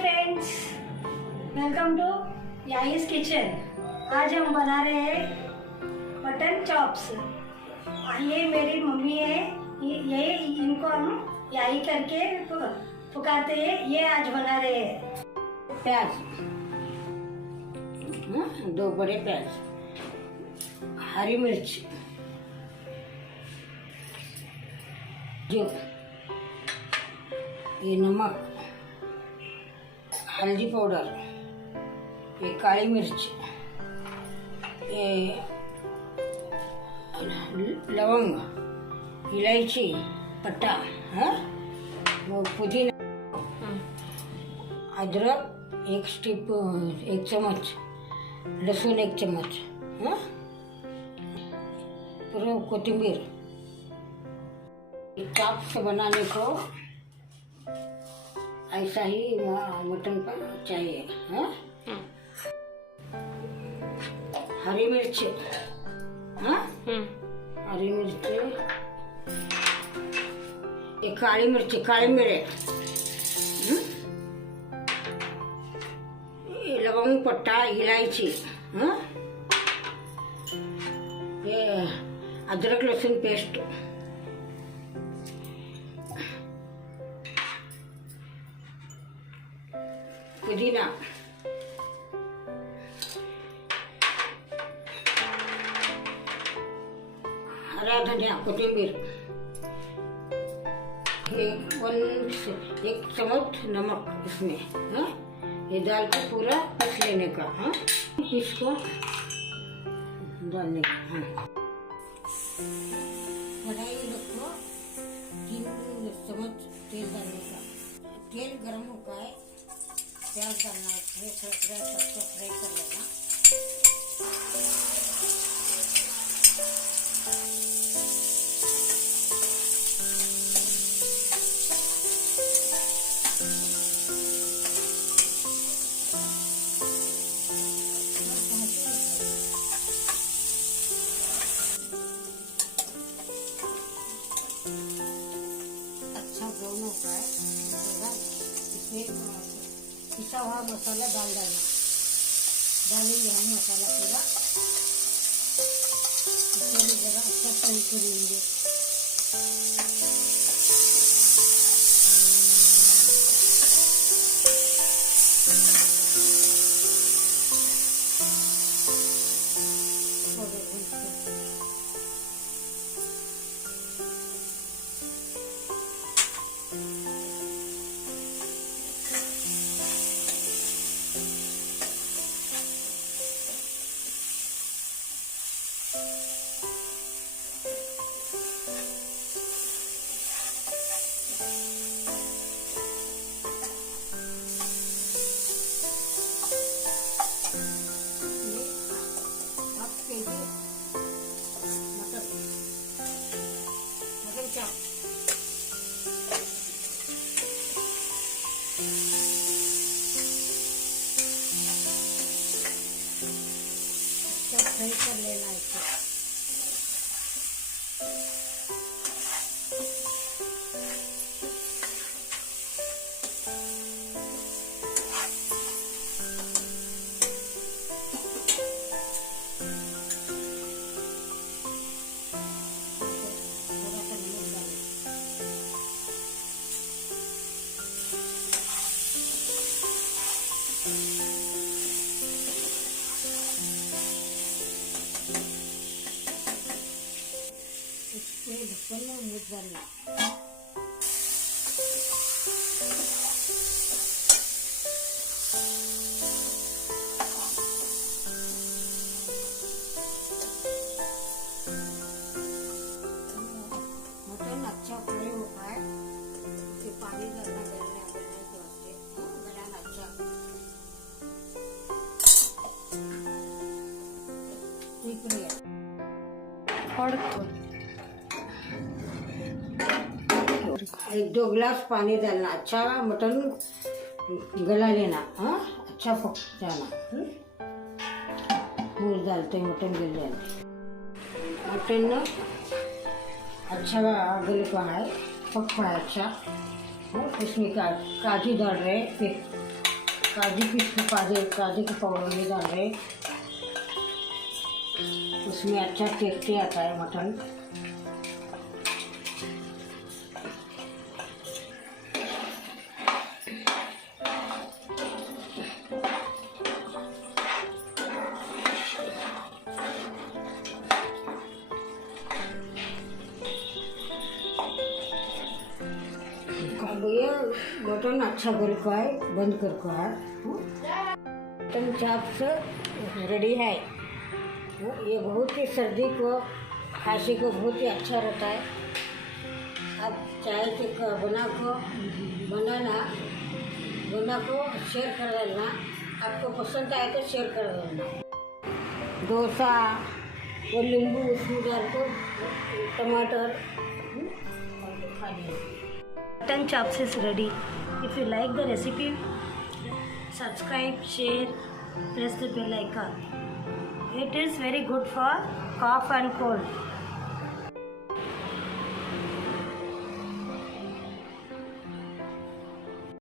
Friends, welcome to याईज kitchen. आज हम बना रहे हैं मटन चॉप्स। ये मेरी मम्मी है, ये इनको हम याई करके पुकारते हैं। ये आज बना रहे हैं। प्याज, 2 बड़े प्याज, हरी मिर्च, जो ये नमक, हल्दी पाउडर, ये काली मिर्च, ये लवंग, इलायची, पत्ता, वो पुदीना, अदरक 1 चम्मच, लहसुन 1 चम्मच, पूरा कोथिंबीर। चॉप्स बनाने को ऐसा ही मटन का चाहिए। हरी मिर्च, हरी मिर्च, ये काली मिर्च, काली मिर्च, ये लवंग, पत्ता, इलायची, ये अदरक लहसुन पेस्ट, पुदीना, हरा धनिया, कोथिंबीर, 1 चम्मच नमक इसमें, ये डाल के पूरा पीस लेने का, इसको डालने का। कढ़ाई रखो, 3 चम्मच तेल डालने का। तेल गर्म होगा है, प्याज डालना, फ्राई कर लेना। अच्छा ब्राउन होता है, इसमें पिसा हुआ मसाला डालेंगे हम मसाला पूरा। इसको भी जरा अच्छा फ्राई करेंगे। फ्राई कर लेना इसको। ढक्कन में मूछ डालना। मटन अच्छा फ्राई होता है, उसके पानी डालना गलाना अच्छा ठीक है। और 1-2 गिलास पानी डालना, अच्छा मटन गला लेना, अच्छा पक जाना। दूध डालते मटन गल जाए। मटन अच्छा गल पका है, पक पाया अच्छा। इसमें काजू डाल रहे, फिर काजू की पाउडर भी डाल रहे, उसमें अच्छा टेस्टी आता है मटन। अब ये मटन अच्छा करके है, बंद करके है। मटन चाप्स रेडी है। ये बहुत ही सर्दी को खांसी को बहुत ही अच्छा रहता है। आप चाहे तो बना को शेयर कर देना, आपको पसंद आए तो शेयर कर देना। डोसा और नींबू उसमें डाल को टमाटर और खा लिया। Mutton chops is ready. If you like the recipe, subscribe, share, press the bell icon. It is very good for cough and cold.